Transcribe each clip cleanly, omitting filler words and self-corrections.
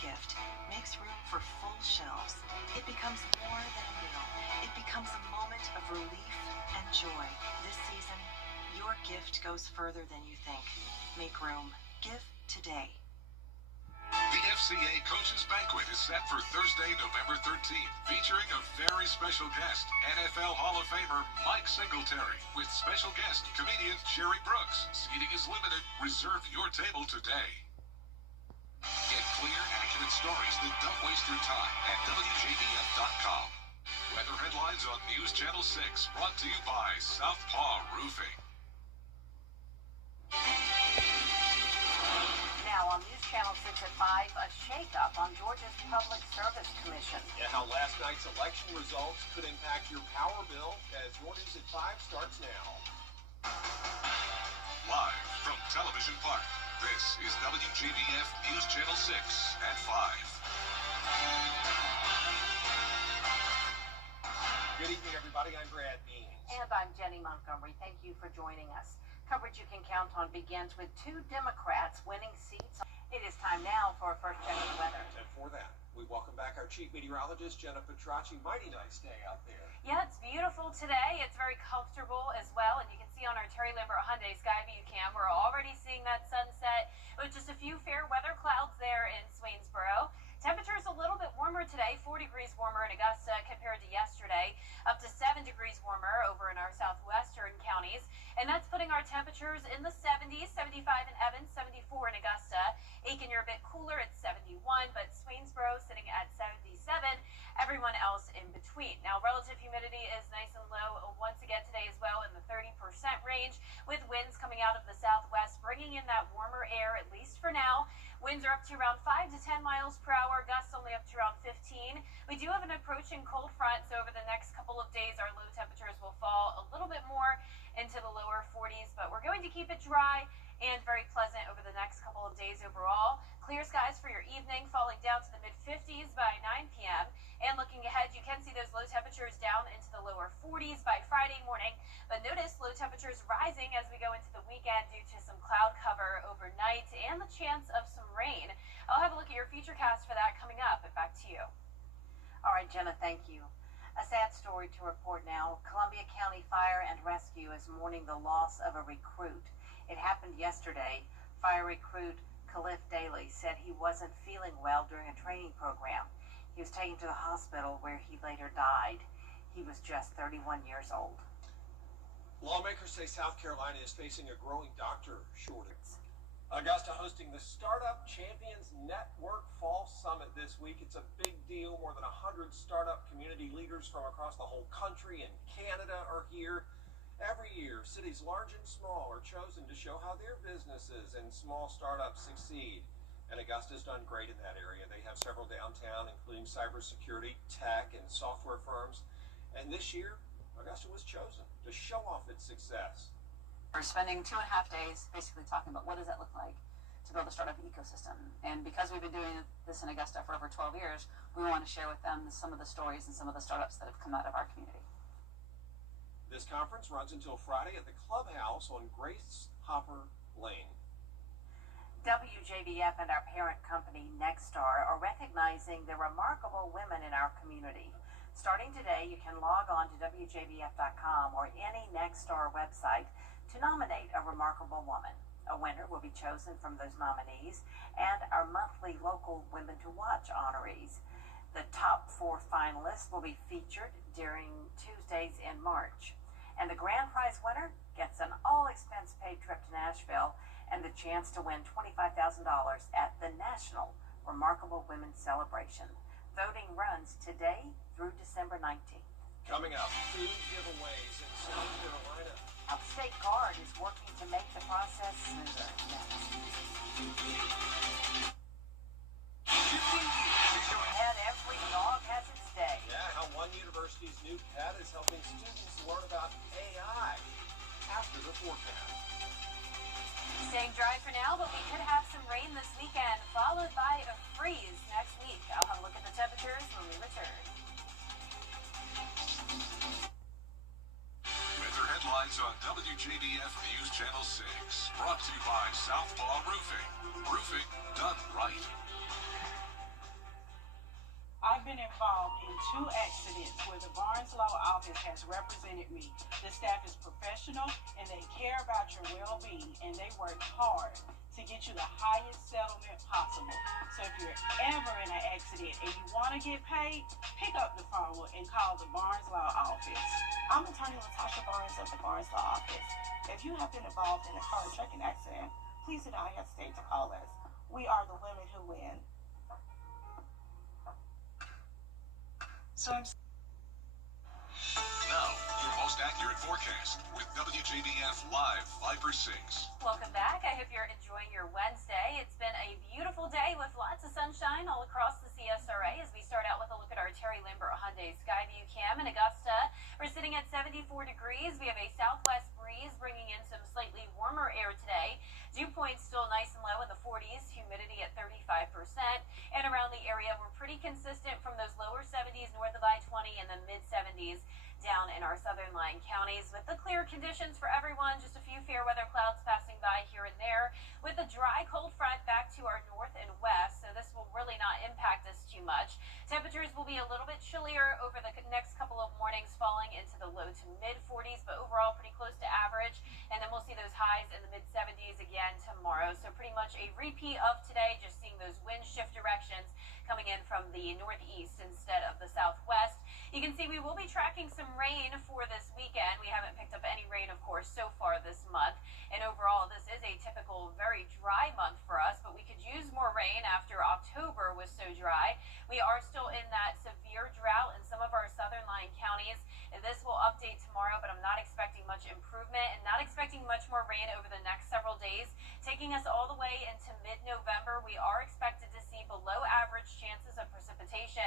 gift makes room for full shelves. It becomes more than a meal. It becomes a moment of relief and joy. This season, your gift goes further than you think. Make room. Give today. The FCA Coaches Banquet is set for Thursday, November 13th, featuring a very special guest, NFL Hall of Famer Mike Singletary, with special guest comedian Jerry Brooks. Seating is limited. Reserve your table today. Get clear, accurate stories that don't waste your time at WJBF.com. Weather headlines on News Channel 6, brought to you by Southpaw Roofing. Now on News Channel 6 at 5, a shakeup on Georgia's Public Service Commission. Yeah, how last night's election results could impact your power bill as your News at 5 starts now. Live from Television Park, this is WJBF News Channel 6 at 5. Good evening, everybody. I'm Brad Means. And I'm Jenny Montgomery. Thank you for joining us. Coverage you can count on begins with 2 Democrats winning seats. It is time now for a first check of the weather. And for that, we welcome back our chief meteorologist, Jenna Petracci. Mighty nice day out there. Yeah, it's beautiful today. It's very comfortable as well. And you can see on our Terry Lambert Hyundai Skyview cam, we're already seeing that sunset with just a few fair weather clouds there in Swainsboro. Temperatures a little bit warmer today, 4 degrees warmer in Augusta compared to yesterday, up to 7 degrees warmer over in our southwestern counties. And that's putting our temperatures in the 70s, 75 in Evans, 74 in Augusta. Aiken, you're a bit cooler at 71, but Swainsboro sitting at 77. Everyone else in between. Now, relative humidity is nice and low once again today as well in the 30% range, with winds coming out of the southwest, bringing in that warmer air, at least for now. Winds are up to around 5 to 10 miles per hour, gusts only up to around 15. We do have an approaching cold front, so over the next couple of days, our low temperatures will fall a little bit more into the lower 40s, but we're going to keep it dry and very pleasant over the next couple of days overall. Clear skies for your evening, falling down to the mid-50s by 9 p.m. And looking ahead, you can see those low temperatures down into the lower 40s by Friday morning. But notice low temperatures rising as we go into the weekend due to some cloud cover overnight and the chance of some rain. I'll have a look at your futurecast for that coming up. But back to you. All right, Jenna, thank you. A sad story to report now. Columbia County Fire and Rescue is mourning the loss of a recruit. It happened yesterday. Fire recruit Khalif Daly said he wasn't feeling well during a training program. He was taken to the hospital where he later died. He was just 31 years old. Lawmakers say South Carolina is facing a growing doctor shortage. Augusta hosting the Startup Champions Network Fall Summit this week. It's a big deal. More than 100 startup community leaders from across the whole country and Canada are here. Every year, cities large and small are chosen to show how their businesses and small startups succeed. And Augusta's done great in that area. They have several downtown, including cybersecurity, tech, and software firms. And this year, Augusta was chosen to show off its success. We're spending 2.5 days basically talking about what does that look like to build a startup ecosystem. And because we've been doing this in Augusta for over 12 years, we want to share with them some of the stories and some of the startups that have come out of our community. This conference runs until Friday at the Clubhouse on Grace Hopper Lane. WJBF and our parent company, Nexstar, are recognizing the remarkable women in our community. Starting today, you can log on to WJBF.com or any Nexstar website to nominate a remarkable woman. A winner will be chosen from those nominees and our monthly local Women to Watch honorees. The top 4 finalists will be featured during Tuesdays in March. And the grand prize winner gets an all-expense-paid trip to Nashville and the chance to win $25,000 at the National Remarkable Women Celebration. Voting runs today through December 19th. Coming up, food giveaways in South Carolina. Upstate Guard is working to make the process smoother. Pet, every dog has its day. Yeah, how one university's new pet is helping students learn about AI after the forecast. Staying dry for now, but we could have some rain this weekend, followed by a freeze next week. I'll have a look at the temperatures when we return. Weather headlines on WJBF News Channel 6. Brought to you by Southpaw Roofing. Roofing done right. been involved in 2 accidents where the Barnes Law Office has represented me. The staff is professional and they care about your well-being, and they work hard to get you the highest settlement possible. So if you're ever in an accident and you want to get paid, pick up the phone and call the Barnes Law Office. I'm attorney Latasha Barnes of the Barnes Law Office. If you have been involved in a car or trucking accident, please do not hesitate to call us. We are the women who win. So I'm Now, your most accurate forecast with WJBF Live Viper 6. Welcome back. I hope you're enjoying your Wednesday. It's been a beautiful day with lots of sunshine all across the CSRA as we start out with a look at our Terry Lambert Hyundai Skyview Cam in Augusta. We're sitting at 74 degrees. We have a southwest breeze bringing in some slightly warmer air today. Dew points still nice and low in the 40s, humidity at 35%. And around the area, we're pretty consistent from those lower 70s north of I-20 and the mid-70s down in our southern line counties with the clear conditions for everyone. Just a few fair weather clouds passing by here and there with a dry cold front back to our north and west, so this will really not impact us too much. Temperatures will be a little bit chillier over the next couple of mornings, falling into the low to mid 40s, but overall pretty close to average. And then we'll see those highs in the mid 70s again tomorrow, so pretty much a repeat of today, just seeing those wind shift directions coming in from the northeast instead of the southwest. You can see we will be tracking some rain for this weekend. We haven't picked up any rain, of course, so far this month. And overall, this is a typical very dry month for us, but we could use more rain after October was so dry. We are still in that severe drought in some of our southern line counties. And this will update tomorrow, but I'm not expecting much improvement and not expecting much more rain over the next several days. Taking us all the way into mid-November, we are expected to see below average chances of precipitation,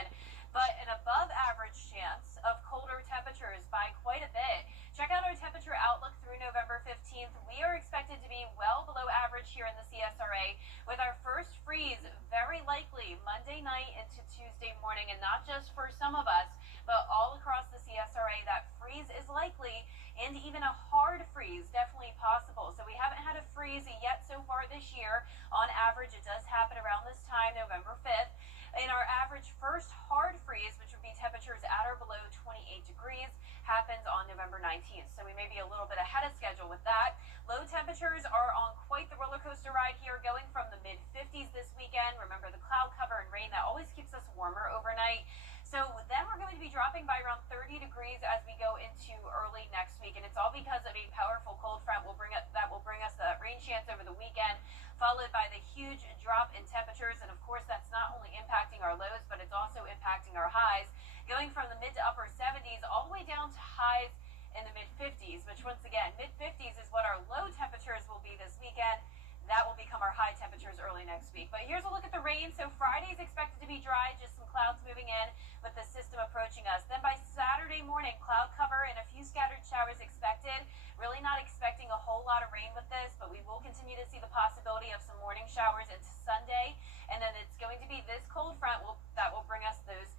but an above average chance of colder temperatures by quite a bit. Check out our temperature outlook through November 15th. We are expected to be well below average here in the CSRA with our first freeze very likely Monday night into Tuesday morning, and not just for some of us, but all across the CSRA, that freeze is likely, and even a hard freeze definitely possible. So we haven't had a freeze yet so far this year. On average, it does happen around this time, November 5th. And our average first hard freeze, which would be temperatures at or below 28 degrees, happens on November 19th. So we may be a little bit ahead of schedule with that. Low temperatures are on quite the roller coaster ride here, going from the mid-50s this weekend. Remember the cloud cover and rain, that always keeps us warmer overnight. So then we're going to be dropping by around 30 degrees as we go into early next week, and it's all because of a powerful cold front that will bring us the rain chance over the weekend, followed by the huge drop in temperatures. And of course, that's not only impacting our lows, but it's also impacting our highs, going from the mid to upper 70s all the way down to highs in the mid 50s, which once again, mid 50s is what our low temperatures will be this weekend. That will become our high temperatures early next week. But here's a look at the rain. So Friday is expected to be dry, just some clouds moving in with the system approaching us. Then by Saturday morning, cloud cover and a few scattered showers expected. Really not expecting a whole lot of rain with this, but we will continue to see the possibility of some morning showers into Sunday. And then it's going to be this cold front that will bring us those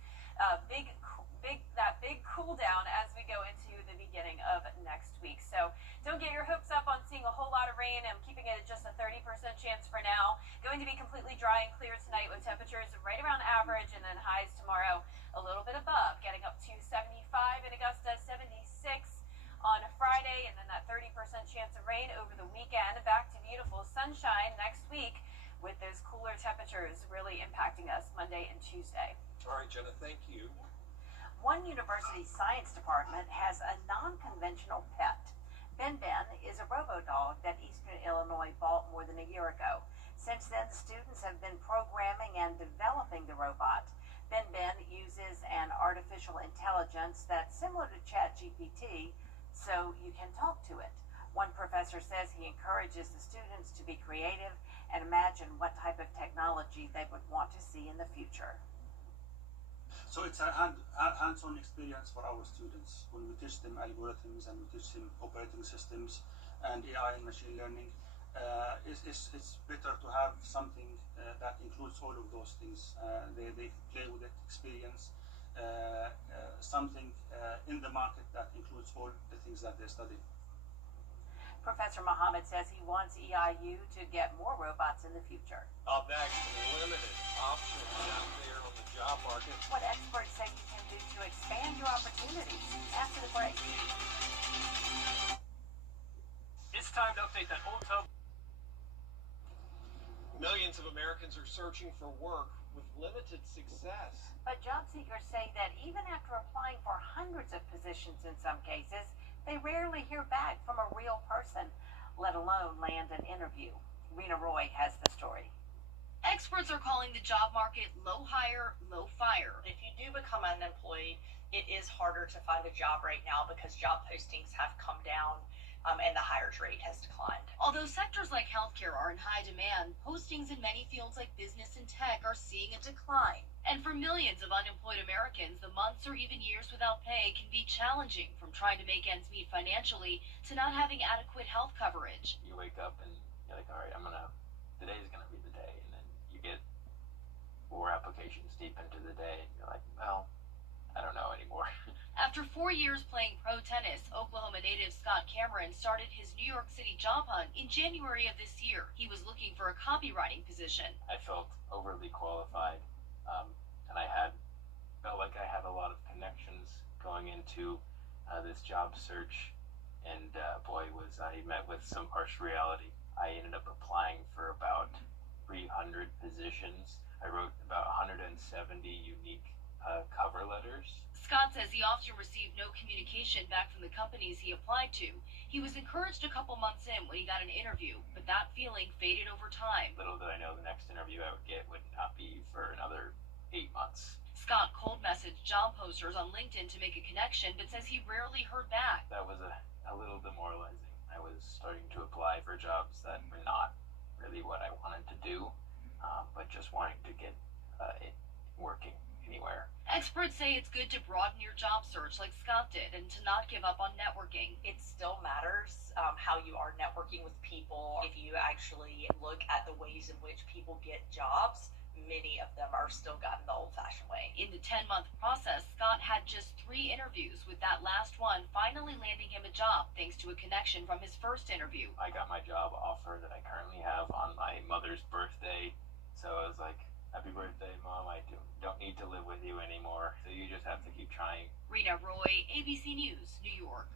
big cool down as we go into the beginning of next week. So don't get your hopes up on seeing a whole lot of rain. I'm keeping it at just a 30% chance for now. Going to be completely dry and clear tonight with temperatures right around average, and then highs tomorrow a little bit above, getting up to 75 in Augusta, 76 on Friday, and then that 30% chance of rain over the weekend. Back to beautiful sunshine next week with those cooler temperatures really impacting us Monday and Tuesday. All right, Jenna, thank you. One university science department has a non-conventional pet. Ben is a robo-dog that Eastern Illinois bought more than a year ago. Since then, students have been programming and developing the robot. Ben uses an artificial intelligence that's similar to ChatGPT, so you can talk to it. One professor says he encourages the students to be creative and imagine what type of technology they would want to see in the future. So it's a hands-on experience for our students. When we teach them algorithms and we teach them operating systems and AI and machine learning, it's better to have something that includes all of those things. They play with it, experience something in the market that includes all the things that they study. Professor Mohammed says he wants EIU to get more robots in the future. Of that limited options out there on the job market. What experts say you can do to expand your opportunities. After the break. It's time to update that old tub. Millions of Americans are searching for work with limited success. But job seekers say that even after applying for hundreds of positions in some cases, they rarely hear back from a real person, let alone land an interview. Rena Roy has the story. Experts are calling the job market low hire, low fire. If you do become unemployed, it is harder to find a job right now because job postings have come down and the hires rate has declined. Although sectors like healthcare are in high demand, postings in many fields like business and tech are seeing a decline. And for millions of unemployed Americans, the months or even years without pay can be challenging, from trying to make ends meet financially to not having adequate health coverage. You wake up and you're like, all right, today's gonna be the day, and then you get 4 applications deep into the day, and you're like, well, I don't know anymore. After 4 years playing pro tennis, Oklahoma native Scott Cameron started his New York City job hunt in January of this year. He was looking for a copywriting position. I felt overly qualified, and I felt like I had a lot of connections going into this job search, and boy, was I met with some harsh reality. I ended up applying for about 300 positions. I wrote about 170 unique cover letters. Scott says he often received no communication back from the companies he applied to. He was encouraged a couple months in when he got an interview, but that feeling faded over time. Little did I know the next interview I would get would not be for another 8 months. Scott cold messaged job posters on LinkedIn to make a connection, but says he rarely heard back. That was a little demoralizing. I was starting to apply for jobs that were not really what I wanted to do, but just wanting to get it working anywhere. Experts say it's good to broaden your job search like Scott did and to not give up on networking. It still matters how you are networking with people. If you actually look at the ways in which people get jobs, many of them are still gotten the old-fashioned way. In the 10-month process, Scott had just 3 interviews, with that last one finally landing him a job thanks to a connection from his first interview. I got my job offer that I currently have on my mother's birthday, so I was like, happy birthday, Mom. I don't need to live with you anymore, so you just have to keep trying. Rena Roy, ABC News, New York.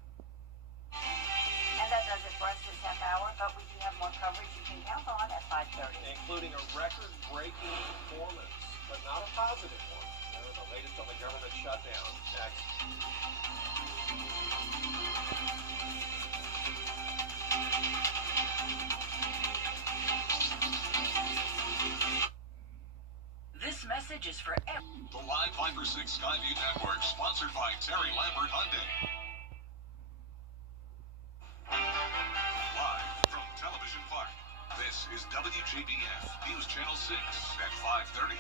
And that does it for us this half hour, but we do have more coverage you can count on at 5:30. Including a record-breaking performance, but not a positive one. The latest on the government shutdown. Next. This message is for everyone. The Live 5/6 Skyview Network, sponsored by Terry Lambert Hyundai. Live from Television Park, this is WJBF News Channel 6 at 5:30.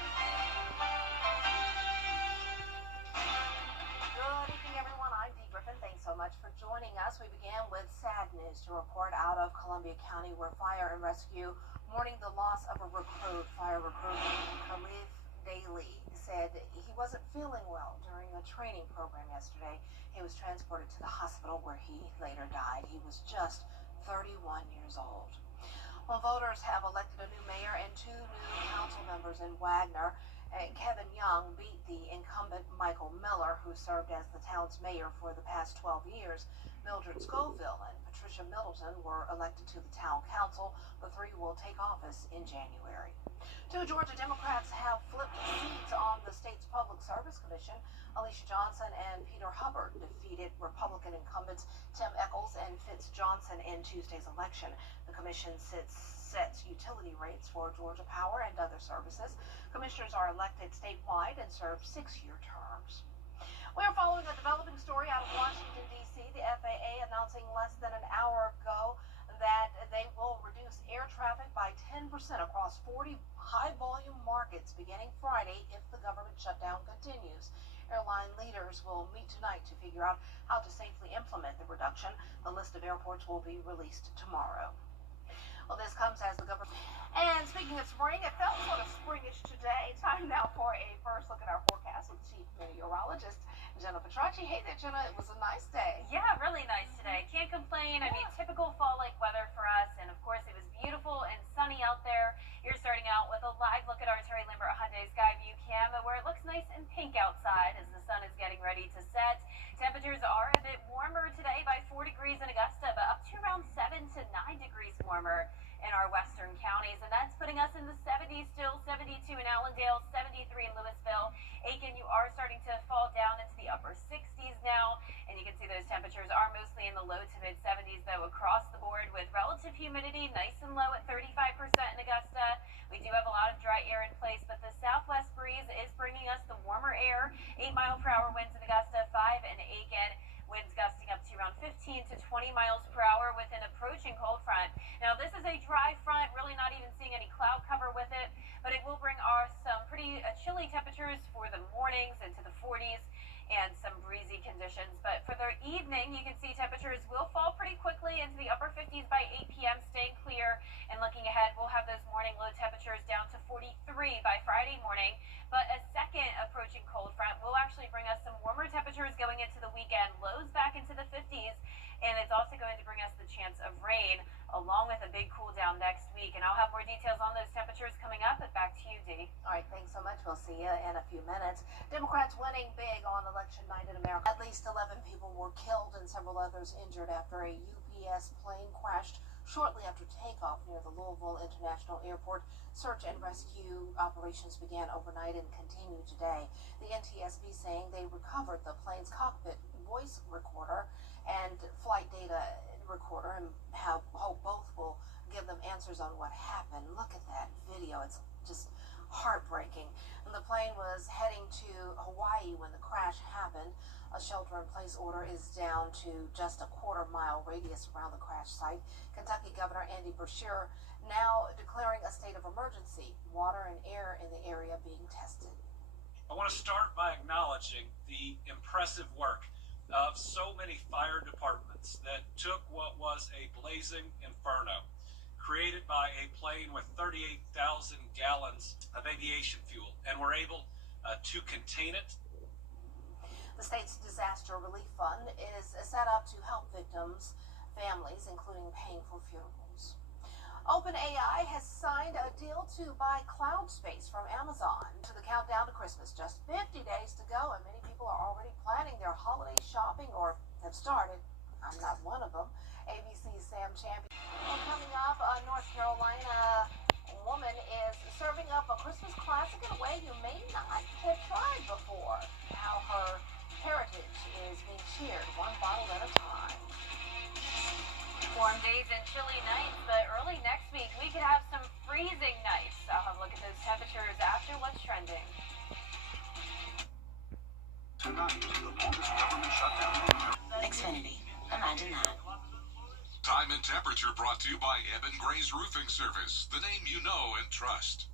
Good evening, everyone. I'm Dee Griffin. Thanks so much for joining us. We began with sad news to report out of Columbia County, where fire and rescue mourning the loss of a recruit. Fire recruit Khalif Daly said he wasn't feeling well during a training program yesterday. He was transported to the hospital where he later died. He was just 31 years old. Well, voters have elected a new mayor and 2 new council members in Wagner. Kevin Young beat the incumbent Michael Miller, who served as the town's mayor for the past 12 years. Mildred Scoville and Patricia Middleton were elected to the town council. The 3 will take office in January. 2 Georgia Democrats have flipped seats on the state's Public Service Commission. Alicia Johnson and Peter Hubbard defeated Republican incumbents Tim Eccles and Fitz Johnson in Tuesday's election. The commission sets utility rates for Georgia Power and other services. Commissioners are elected statewide and serve 6-year terms. We are following a developing story out of Washington, D.C. The FAA announcing less than an hour ago that they will reduce air traffic by 10% across 40 high-volume markets beginning Friday if the government shutdown continues. Airline leaders will meet tonight to figure out how to safely implement the reduction. The list of airports will be released tomorrow. Well, this comes as the government... And speaking of spring, it felt sort of springish today. Time now for a first look at our forecast with Chief Meteorologist Jenna Petracci. Hey there, Jenna. It was a nice day. Yeah, really nice today. Can't complain. I mean, typical fall-like weather for us. And, of course, it was beautiful and sunny out there. You're starting out with a live look at our Terry Lambert Hyundai Skyview Cam, where it looks nice and pink outside as the sun is getting ready to set. Temperatures are a bit warmer today by 4 degrees in Augusta, but up to around 7 to 9 degrees warmer in our western counties, and that's putting us in the 70s still, 72 in Allendale, 73 in Louisville. Aiken, you are starting to fall down into the upper 60s now, and you can see those temperatures are mostly in the low to mid 70s though across the board, with relative humidity nice and low at 35% in Augusta. We do have a lot of dry air in place, but the southwest breeze is bringing us the warmer air. 8-mile-per-hour winds in Augusta, 5 in Aiken. Winds gusting up to around 15 to 20 miles per hour with an approaching cold front. Now, this is a dry front, really not even seeing any cloud cover with it, but it will bring us some pretty chilly temperatures for the mornings into the 40s and some breezy conditions. But for the evening, you can see temperatures will fall pretty quickly into the upper 50s by 8 p.m., staying clear. And looking ahead, we'll have those morning low temperatures down to 43 by Friday morning. But a second approaching cold front will actually bring us some warmer temperatures going into the weekend, lows back into the 50s. And it's also going to bring us the chance of rain, along with a big cool down next week. And I'll have more details on those temperatures coming up, but back to you, Dee. All right, thanks so much. We'll see you in a few minutes. Democrats winning big on election night in America. At least 11 people were killed and several others injured after a UPS plane crashed shortly after takeoff near the Louisville International Airport. Search and rescue operations began overnight and continue today. The NTSB saying they recovered the plane's cockpit voice recorder and flight data recorder, and hope both will give them answers on what happened. Look at that video. It's just heartbreaking. And the plane was heading to Hawaii when the crash happened. A shelter-in-place order is down to just a quarter-mile radius around the crash site. Kentucky Governor Andy Beshear now declaring a state of emergency. Water and air in the area being tested. I want to start by acknowledging the impressive work of so many fire departments that took what was a blazing inferno created by a plane with 38,000 gallons of aviation fuel and were able to contain it. The state's disaster relief fund is set up to help victims' families, including paying for funerals. OpenAI has signed a deal to buy cloud space from Amazon. To the countdown to Christmas, just 50 days to go, and many people are already planning their holiday shopping or have started. I'm not one of them. ABC's Sam Champion. And coming up, North Carolina woman is serving up a Christmas classic in a way you may not have tried before. How her heritage is being shared one bottle at a time. Warm days and chilly nights, but early next week we could have some freezing nights. I'll have a look at those temperatures after what's trending. Tonight, the longest government shutdown in America. Xfinity. Imagine that. Time and temperature brought to you by Evan Gray's Roofing Service, the name you know and trust.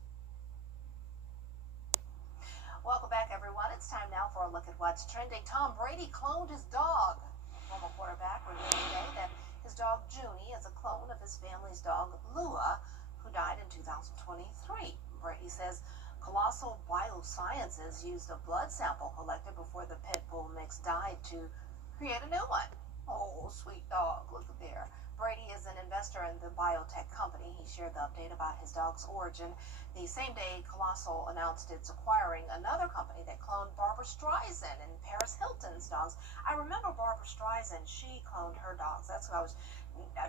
Welcome back, everyone. It's time now for a look at what's trending. Tom Brady cloned his dog. Former quarterback revealed today that his dog Junie is a clone of his family's dog Lua, who died in 2023. Brady says Colossal Biosciences used a blood sample collected before the pit bull mix died to create a new one. Oh, sweet dog. Look at there. Brady is an investor in the biotech company. He shared the update about his dog's origin the same day Colossal announced it's acquiring another company that cloned Barbara Streisand and Paris Hilton's dogs. I remember Barbara Streisand. She cloned her dogs. That's what I was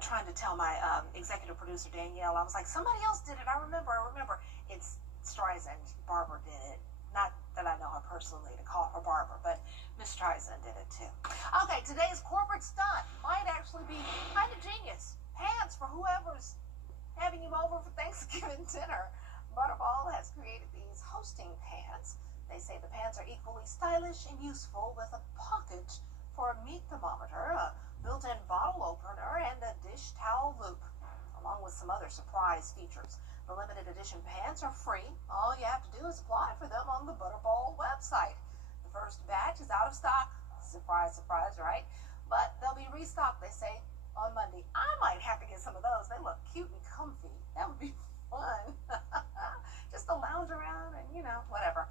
trying to tell my executive producer, Danielle. I was like, somebody else did it. I remember. It's Streisand. Barbara did it. Not that I know her personally to call her Barbara, but Miss Streisand did it too. Okay, today's corporate stunt might actually be kind of genius. Pants for whoever's having you over for Thanksgiving dinner. Butterball has created these hosting pants. They say the pants are equally stylish and useful with a pocket for a meat thermometer, a built-in bottle opener, and a dish towel loop, along with some other surprise features. The limited edition pants are free. All you have to do is apply for them on the Butterball website. The first batch is out of stock. Surprise, surprise, right? But they'll be restocked, they say, on Monday. I might have to get some of those. They look cute and comfy. That would be fun. Just to lounge around and, whatever.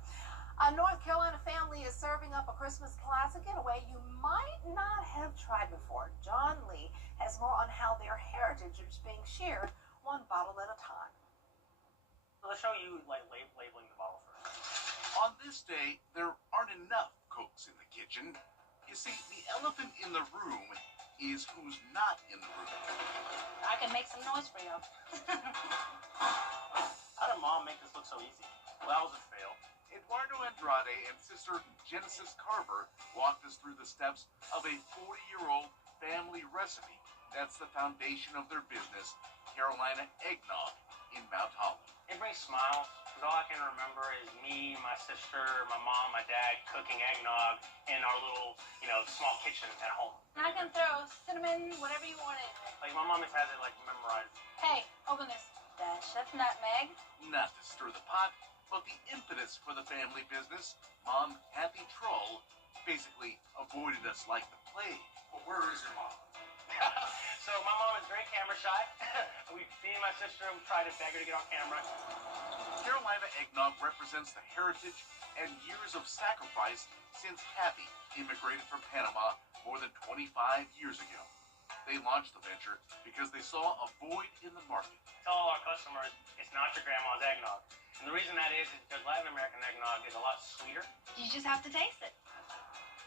A North Carolina family is serving up a Christmas classic in a way you might not have tried before. John Lee has more on how their heritage is being shared one bottle at a time. Let's show you labeling the bottle first. On this day, there aren't enough cooks in the kitchen. You see, the elephant in the room is who's not in the room. I can make some noise for you. How did Mom make this look so easy? Well, that was a fail. Eduardo Andrade and sister Genesis Carver walked us through the steps of a 40-year-old family recipe. That's the foundation of their business, Carolina Eggnog in Mount Holly. It brings smiles, because all I can remember is me, my sister, my mom, my dad cooking eggnog in our little, small kitchen at home. I can throw cinnamon, whatever you want in it. Like, my mom just has it, memorized. Hey, open this. Dash of nutmeg. Not to stir the pot, but the impetus for the family business, Mom Kathy Troll basically avoided us like the plague. But where is your mom? So my mom is very camera shy. Me and my sister tried to beg her to get on camera. Carolina Eggnog represents the heritage and years of sacrifice since Kathy immigrated from Panama more than 25 years ago. They launched the venture because they saw a void in the market. Tell all our customers it's not your grandma's eggnog. And the reason that is because Latin American eggnog is a lot sweeter. You just have to taste it.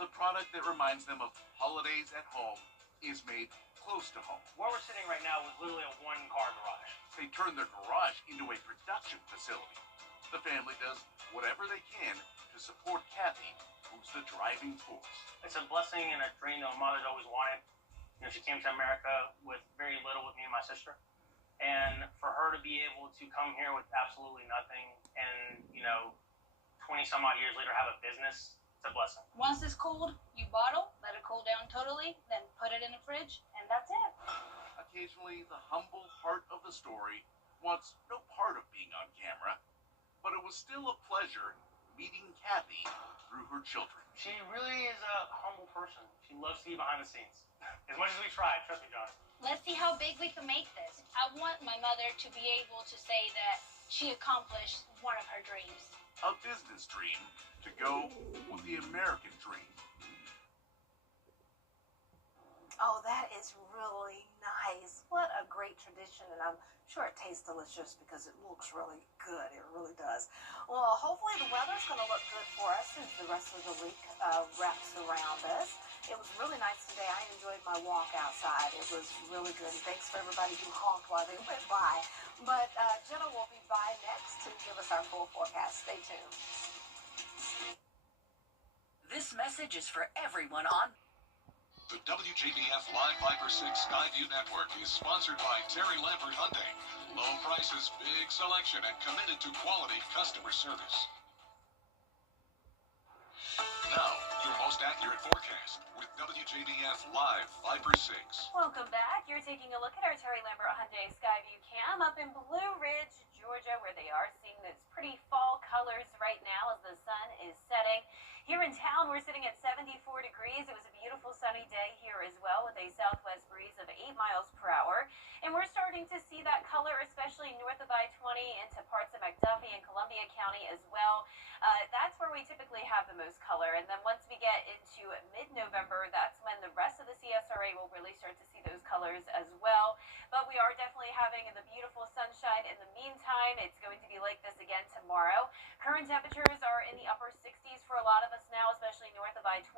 The product that reminds them of holidays at home is made close to home. Where we're sitting right now is literally a one-car garage. They turned their garage into a production facility. The family does whatever they can to support Kathy, who's the driving force. It's a blessing and a dream that my mother's always wanted. She came to America with very little with me and my sister. And for her to be able to come here with absolutely nothing and, 20 some odd years later have a business, it's a blessing. Once it's cooled, you bottle, let it cool down totally, then put it in the fridge, and that's it. Occasionally, the humble heart of the story wants no part of being on camera, but it was still a pleasure meeting Kathy through her children. She really is a humble person. She loves to be behind the scenes. As much as we tried, trust me, John. Let's see how big we can make this. I want my mother to be able to say that she accomplished one of her dreams. A business dream to go with the American dream. Oh, that is really nice. What a great tradition, and I'm sure it tastes delicious because it looks really good. It really does. Well, hopefully the weather's going to look good for us as the rest of the week wraps around us. It was really nice today. I enjoyed my walk outside. It was really good. Thanks for everybody who honked while they went by. But Jenna will be by next to give us our full forecast. Stay tuned. This message is for everyone on The WJBF Live Viper 6 Skyview Network is sponsored by Terry Lambert Hyundai. Low prices, big selection, and committed to quality customer service. Now, your most accurate forecast with WJBF Live Viper 6. Welcome back. You're taking a look at our Terry Lambert Hyundai Skyview Cam up in Blue Ridge, Georgia, where they are seeing those pretty fall colors right now as the sun is setting. Here in town, we're sitting at 74 degrees. It was a beautiful sunny day here as well with a southwest breeze of 8 miles per hour. And we're starting to see that color, especially north of I-20 into parts of McDuffie and Columbia County as well. That's where we typically have the most color. And then once we get into mid-November, that's when the rest of the CSRA will really start to see those colors as well. But we are definitely having the beautiful sunshine in the meantime. It's going to be like this again tomorrow. Current temperatures are in the upper 60s for a lot of us now, especially north of I-20.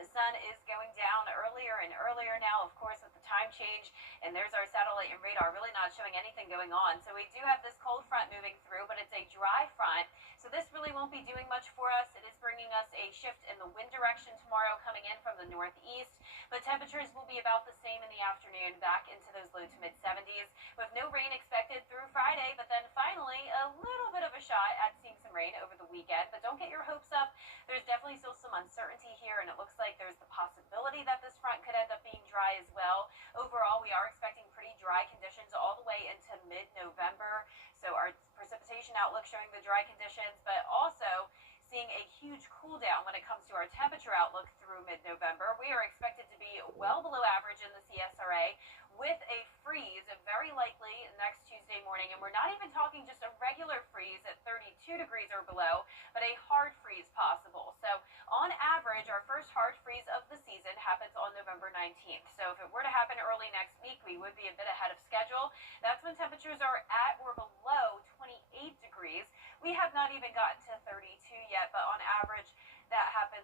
The sun is going down earlier and earlier now, of course, with the time change. And there's our satellite and radar really not showing anything going on. So we do have this cold front moving through, but it's a dry front. So this really won't be doing much for us. It is bringing us a shift in the wind direction tomorrow coming in from the northeast. But temperatures will be about the same in the afternoon, back into those low to mid 70s with no rain expected through Friday. But then finally, a little bit of a shot at seeing some rain over the weekend. But don't get your hopes up. There's definitely still some uncertainty here, and it looks like there's the possibility that this front could end up being dry as well. Overall, we are expecting pretty dry conditions all the way into mid-November. So our precipitation outlook showing the dry conditions, but also seeing a huge cool down when it comes to our temperature outlook through mid-November. We are expected to be well below average in the CSRA with a freeze very likely next Tuesday morning. And we're not even talking just a regular freeze at 32 degrees or below, but a hard freeze possible. So on average, our first hard freeze of the season happens on November 19th. So if it were to happen early next week, we would be a bit ahead of schedule. That's when temperatures are at or below 28 degrees. We have not even gotten to 32 yet, but on average, that happens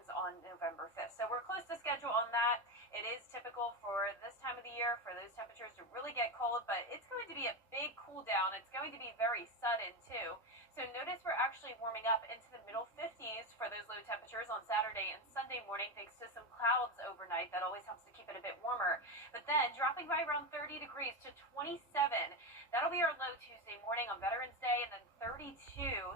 warming up into the middle 50s for those low temperatures on Saturday and Sunday morning, thanks to some clouds overnight. That always helps to keep it a bit warmer. But then dropping by around 30 degrees to 27. That'll be our low Tuesday morning on Veterans Day, and then 32,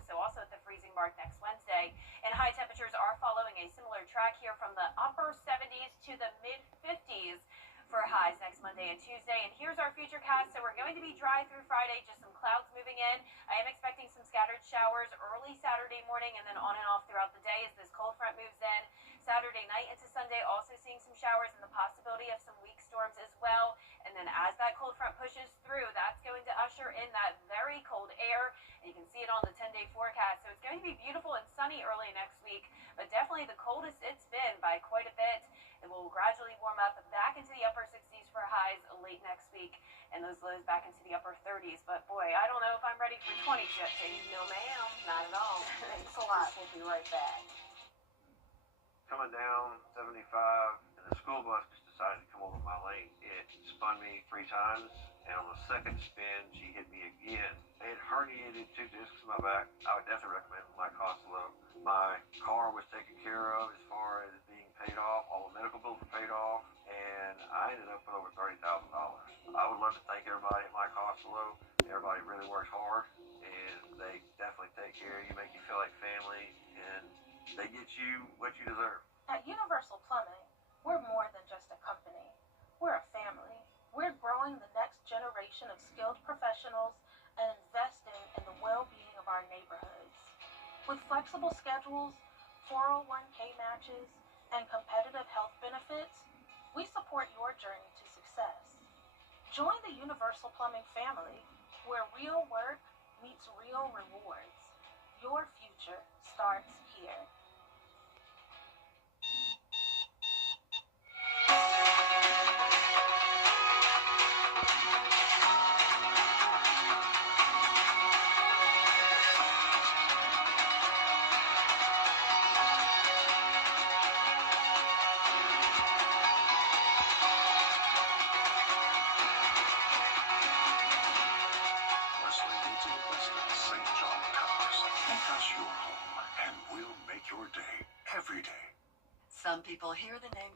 so also at the freezing mark next Wednesday. And high temperatures are following a similar track here from the upper 70s to the mid 50s for highs next Monday and Tuesday. And here's our futurecast. So we're going to be dry through Friday, just some clouds moving in. I am expecting some scattered showers early Saturday morning and then on and off throughout the day as this cold front moves in. Saturday night into Sunday, also seeing some showers and the possibility of some weak storms as well. And then as that cold front pushes through, that's going to usher in that very cold air. And you can see it on the 10-day forecast. So it's going to be beautiful and sunny early next week, but definitely the coldest it's been by quite a bit. It will gradually warm up back into the upper 60s for highs late next week, and those lows back into the upper 30s. But boy, I don't know if I'm ready for 20 just yet. No, ma'am, not at all. Thanks a lot. We'll be right back. Coming down 75, and the school bus just decided to come over my lane. It spun me 3 times, and on the second spin, she hit me again. It herniated 2 discs in my back. I would definitely recommend Mike Costello. My car was taken care of as far as being paid off. All the medical bills were paid off, and I ended up with over $30,000. I would love to thank everybody at Mike Costello. Everybody really works hard, and they definitely take care of you, make you feel like family, and they get you what you deserve. At Universal Plumbing, we're more than just a company. We're a family. We're growing the next generation of skilled professionals and investing in the well-being of our neighborhoods. With flexible schedules, 401k matches, and competitive health benefits, we support your journey to success. Join the Universal Plumbing family, where real work meets real rewards. Your future starts here. Some people hear the name.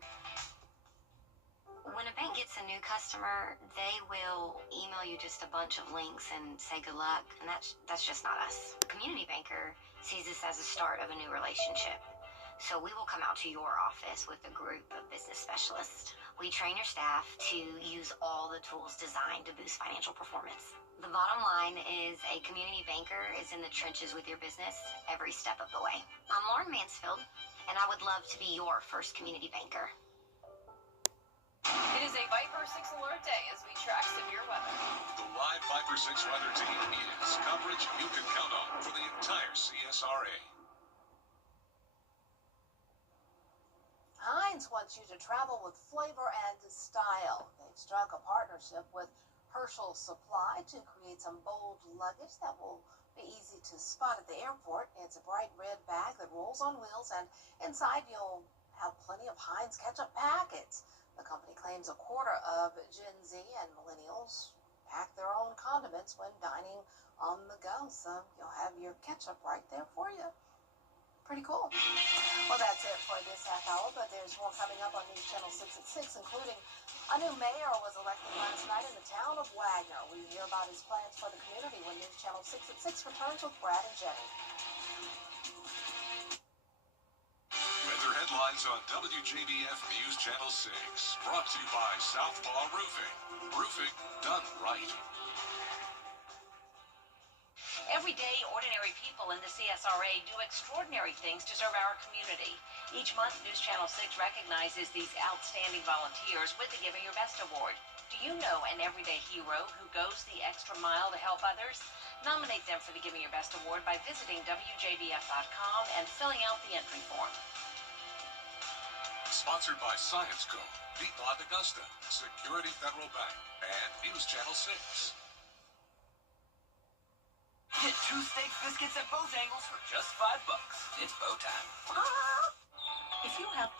When a bank gets a new customer, they will email you just a bunch of links and say good luck, and that's just not us. A community banker sees this as a start of a new relationship. So we will come out to your office with a group of business specialists. We train your staff to use all the tools designed to boost financial performance. The bottom line is a community banker is in the trenches with your business every step of the way. I'm Lauren Mansfield, and I would love to be your first community banker. It is a Viper 6 alert day as we track severe weather. The live Viper 6 weather team is coverage you can count on for the entire CSRA. Heinz wants you to travel with flavor and style. They've struck a partnership with Herschel Supply to create some bold luggage that will be easy to spot at the airport. It's a bright red bag that rolls on wheels, and inside you'll have plenty of Heinz ketchup packets. The company claims a quarter of Gen Z and millennials pack their own condiments when dining on the go, so you'll have your ketchup right there for you. Pretty cool. Well, that's it for this half hour, but there's more coming up on News Channel 6 at 6, including a new mayor was elected last night in the town of Wagner. We hear about his plans for the community when News Channel 6 at 6 returns with Brad and Jenny. Weather headlines on WJBF News Channel 6. Brought to you by Southpaw Roofing. Roofing done right. Every day, ordinary people in the CSRA do extraordinary things to serve our community. Each month, News Channel 6 recognizes these outstanding volunteers with the Giving Your Best Award. Do you know an everyday hero who goes the extra mile to help others? Nominate them for the Giving Your Best Award by visiting WJBF.com and filling out the entry form. Sponsored by Science Co., Piedmont Augusta, Security Federal Bank, and News Channel 6. Get 2 steak biscuits at Bojangles for just $5. It's bow time. If you have